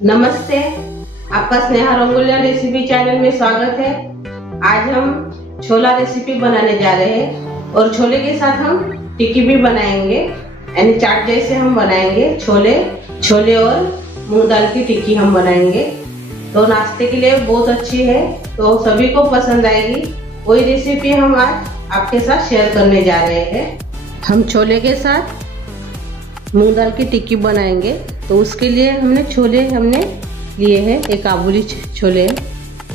नमस्ते, आपका Sneha रंगोलिया recipe channel में स्वागत है। आज हम छोला रेसिपी बनाने जा रहे हैं और छोले के साथ हम टिक्की भी बनाएंगे, यानी चाट जैसे हम बनाएंगे। छोले और मूंग दाल की टिक्की हम बनाएंगे। तो नाश्ते के लिए बहुत अच्छी है, तो सभी को पसंद आएगी। वही रेसिपी हम आज आपके साथ शेयर करने जा रहे हैं। हम छोले के साथ मूंग दाल की टिक्की बनाएंगे, तो उसके लिए छोले हमने लिए हैं। एक काबुली छोले हैं,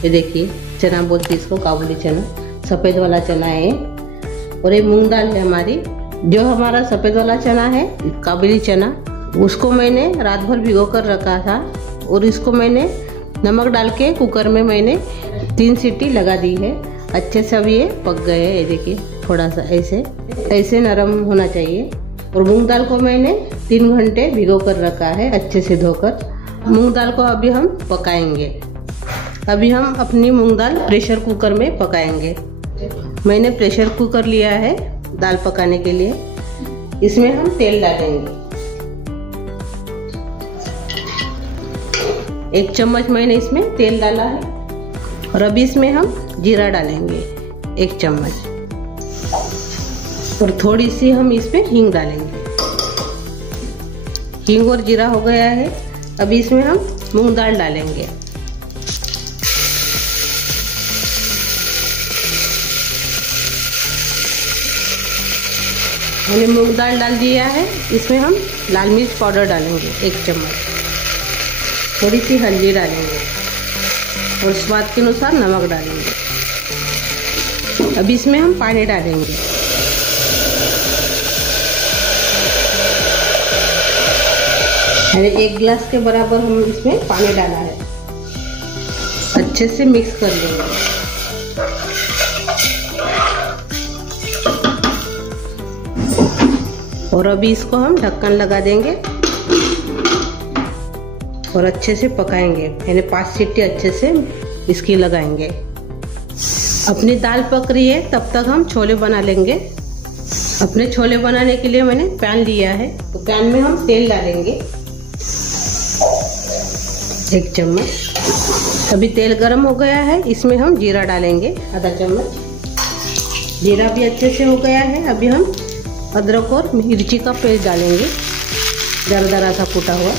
ये देखिए, चना बोलते इसको, काबुली चना, सफ़ेद वाला चना है। और ये मूंग दाल है हमारी। जो हमारा सफ़ेद वाला चना है, काबुली चना, उसको मैंने रात भर भिगो कर रखा था और इसको मैंने नमक डाल के कुकर में मैंने 3 सीटी लगा दी है। अच्छे से अब ये पक गए हैं। ये देखिए, थोड़ा सा ऐसे नरम होना चाहिए। और मूंग दाल को मैंने 3 घंटे भिगो कर रखा है, अच्छे से धोकर। मूंग दाल को अभी हम पकाएंगे। अभी हम अपनी मूंग दाल प्रेशर कुकर में पकाएंगे। मैंने प्रेशर कुकर लिया है दाल पकाने के लिए। इसमें हम तेल डालेंगे। 1 चम्मच मैंने इसमें तेल डाला है। और अभी इसमें हम जीरा डालेंगे 1 चम्मच। और थोड़ी सी हम इसमें हींग डालेंगे। हींग और जीरा हो गया है। अभी इसमें हम मूंग दाल डालेंगे। मैंने मूंग दाल डाल दिया है। इसमें हम लाल मिर्च पाउडर डालेंगे 1 चम्मच। थोड़ी सी हल्दी डालेंगे और स्वाद के अनुसार नमक डालेंगे। अभी इसमें हम पानी डालेंगे। मैंने 1 गिलास के बराबर हम इसमें पानी डाला है। अच्छे से मिक्स कर लेंगे। और अभी इसको हम ढक्कन लगा देंगे और अच्छे से पकाएंगे। यानी 5 सीटी अच्छे से इसकी लगाएंगे। अपनी दाल पक रही है, तब तक हम छोले बना लेंगे। अपने छोले बनाने के लिए मैंने पैन लिया है, तो पैन में हम तेल डालेंगे 1 चम्मच। अभी तेल गरम हो गया है। इसमें हम जीरा डालेंगे आधा चम्मच। जीरा भी अच्छे से हो गया है। अभी हम अदरक और मिर्ची का पेस्ट डालेंगे, दरदरा सा कूटा हुआ।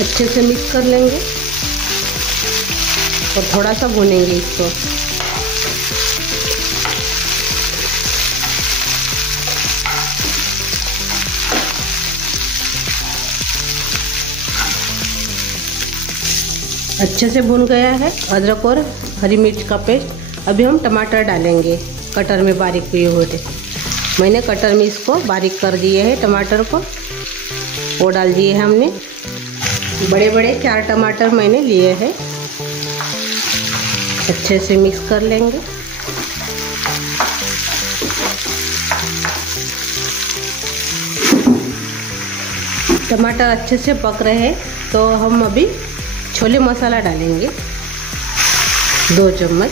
अच्छे से मिक्स कर लेंगे और थोड़ा सा भूनेंगे इसको। अच्छे से भून गया है अदरक और हरी मिर्च का पेस्ट। अभी हम टमाटर डालेंगे, कटर में बारीक किए हुए थे। मैंने कटर में इसको बारीक कर दिए है टमाटर को, वो डाल दिए हैं हमने। बड़े बड़े 4 टमाटर मैंने लिए हैं। अच्छे से मिक्स कर लेंगे। टमाटर अच्छे से पक रहे हैं, तो हम अभी छोले मसाला डालेंगे 2 चम्मच।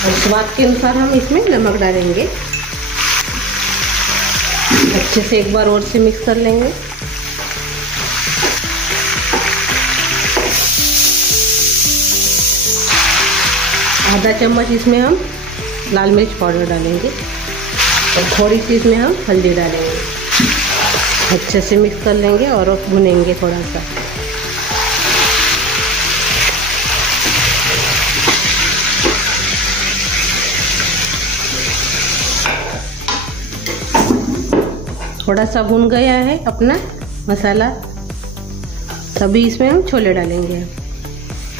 और स्वाद के अनुसार हम इसमें नमक डालेंगे। अच्छे से एक बार और से मिक्स कर लेंगे। आधा चम्मच इसमें हम लाल मिर्च पाउडर डालेंगे और थोड़ी सी इसमें हम हल्दी डालेंगे। अच्छे से मिक्स कर लेंगे और भुनेंगे थोड़ा सा। थोड़ा सा भुन गया है अपना मसाला। तभी इसमें हम छोले डालेंगे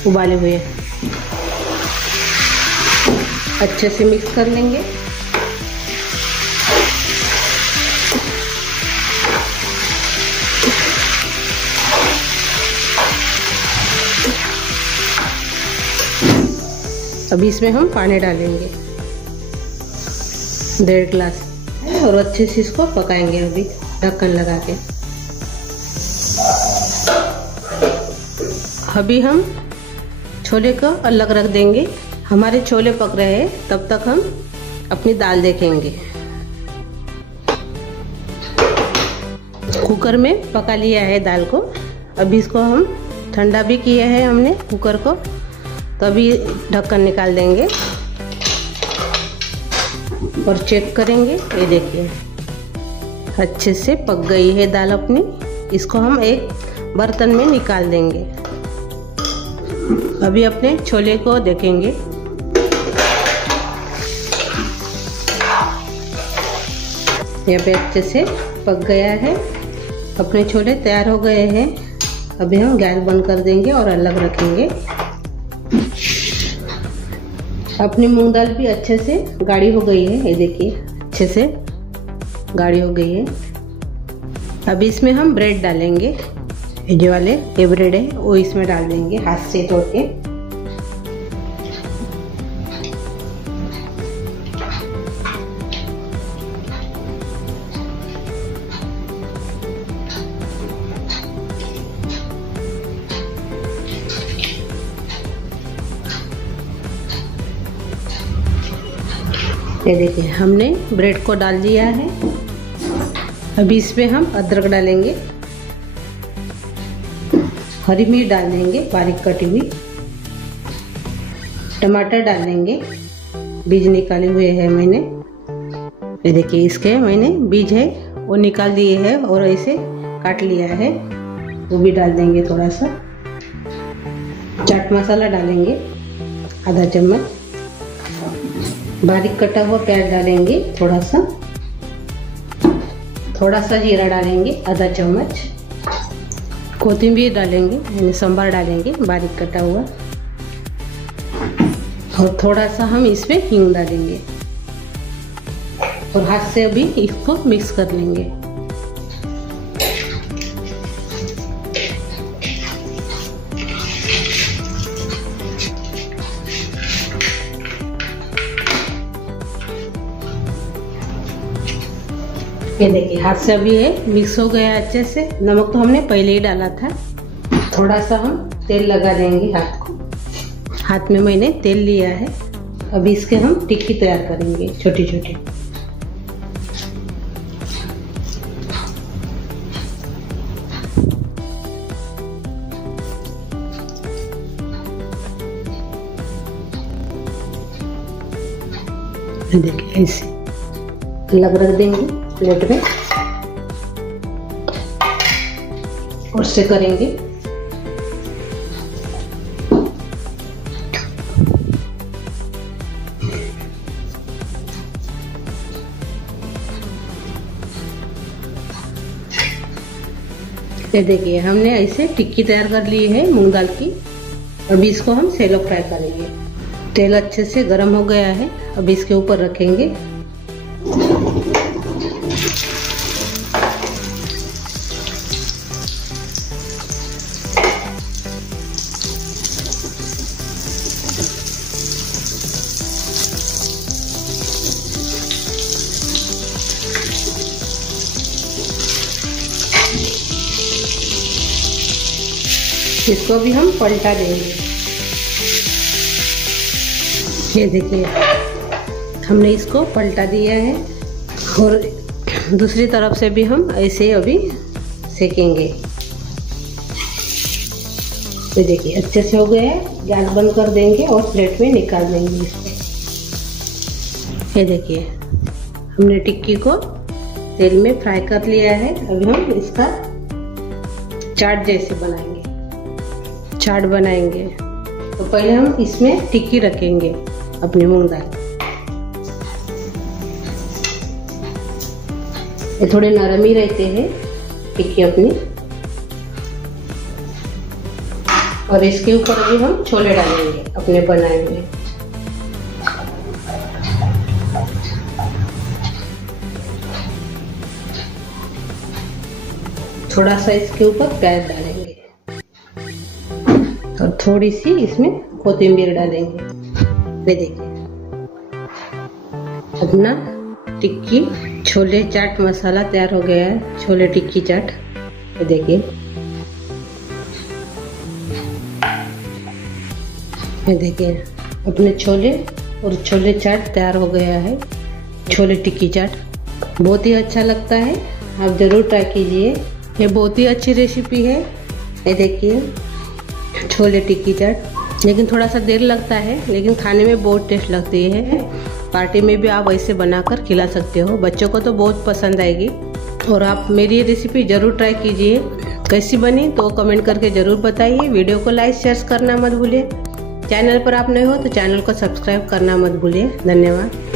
उबाले हुए। अच्छे से मिक्स कर लेंगे। अभी इसमें हम पानी डालेंगे 1.5 गिलास और अच्छे से इसको पकाएंगे। अभी ढक्कन लगा के। अभी हम छोले को अलग रख देंगे। हमारे छोले पक रहे हैं, तब तक हम अपनी दाल देखेंगे। कुकर में पका लिया है दाल को। अभी इसको हम ठंडा भी किया है हमने कुकर को, तो अभी ढक्कन निकाल देंगे और चेक करेंगे। ये देखिए अच्छे से पक गई है दाल अपनी। इसको हम एक बर्तन में निकाल देंगे। अभी अपने छोले को देखेंगे। यहाँ पे अच्छे से पक गया है, अपने छोले तैयार हो गए हैं। अभी हम गैस बंद कर देंगे और अलग रखेंगे। अपनी मूंग दाल भी अच्छे से गाढ़ी हो गई है, ये देखिए अच्छे से गाढ़ी हो गई है। अभी इसमें हम ब्रेड डालेंगे। ये वाले ये ब्रेड है वो इसमें डाल देंगे हाथ से तोड़ के। ये देखिए हमने ब्रेड को डाल दिया है। अभी इसमें हम अदरक डालेंगे, हरी मिर्च डाल देंगे बारीक कटी हुई, टमाटर डाल देंगे, बीज निकाले हुए हैं मैंने। ये देखिए इसके मैंने बीज है वो निकाल दिए हैं और ऐसे काट लिया है, वो भी डाल देंगे थोड़ा सा। चाट मसाला डालेंगे आधा चम्मच, बारीक कटा हुआ प्याज डालेंगे थोड़ा सा जीरा डालेंगे आधा चम्मच, कोथिंबीर डालेंगे यानी सांभर डालेंगे बारीक कटा हुआ, और थोड़ा सा हम इसमें हींग डालेंगे और हाथ से अभी इसको मिक्स कर लेंगे। ये देखिए हाथ से अभी ये मिक्स हो गया अच्छे से। नमक तो हमने पहले ही डाला था। थोड़ा सा हम तेल लगा देंगे हाथ को। हाथ में मैंने तेल लिया है। अभी इसके हम टिक्की तैयार करेंगे छोटी छोटी। देखिए ऐसे अलग रख देंगे प्लेट में और से करेंगे। ये देखिए हमने ऐसे टिक्की तैयार कर ली है मूंग दाल की। अभी इसको हम सैलो फ्राई करेंगे। तेल अच्छे से गर्म हो गया है। अभी इसके ऊपर रखेंगे। इसको भी हम पलटा देंगे। ये देखिए हमने इसको पलटा दिया है और दूसरी तरफ से भी हम ऐसे अभी सेकेंगे। ये देखिए अच्छे से हो गया है। गैस बंद कर देंगे और प्लेट में निकाल देंगे इसको। ये देखिए हमने टिक्की को तेल में फ्राई कर लिया है। अभी हम इसका चाट जैसे बनाएंगे। चाट बनाएंगे तो पहले हम इसमें टिक्की रखेंगे अपनी मूंग दाल। ये थोड़े नरम ही रहते हैं टिक्की अपनी। और इसके ऊपर अभी हम छोले डालेंगे अपने बनाए हुए। थोड़ा सा इसके ऊपर प्याज डालेंगे और थोड़ी सी इसमें कोथिंबीर डालेंगे। ये देखिए अपना टिक्की छोले चाट मसाला तैयार हो गया है। छोले टिक्की चाट। ये देखिए अपने छोले और छोले चाट तैयार हो गया है। छोले टिक्की चाट बहुत ही अच्छा लगता है। आप जरूर ट्राई कीजिए। ये बहुत ही अच्छी रेसिपी है। ये देखिए छोले टिक्की चाट, लेकिन थोड़ा सा देर लगता है, लेकिन खाने में बहुत टेस्ट लगती है। पार्टी में भी आप ऐसे बनाकर खिला सकते हो, बच्चों को तो बहुत पसंद आएगी। और आप मेरी ये रेसिपी ज़रूर ट्राई कीजिए, कैसी बनी तो कमेंट करके ज़रूर बताइए। वीडियो को लाइक शेयर करना मत भूलिए। चैनल पर आप नए हो तो चैनल को सब्सक्राइब करना मत भूलिए। धन्यवाद।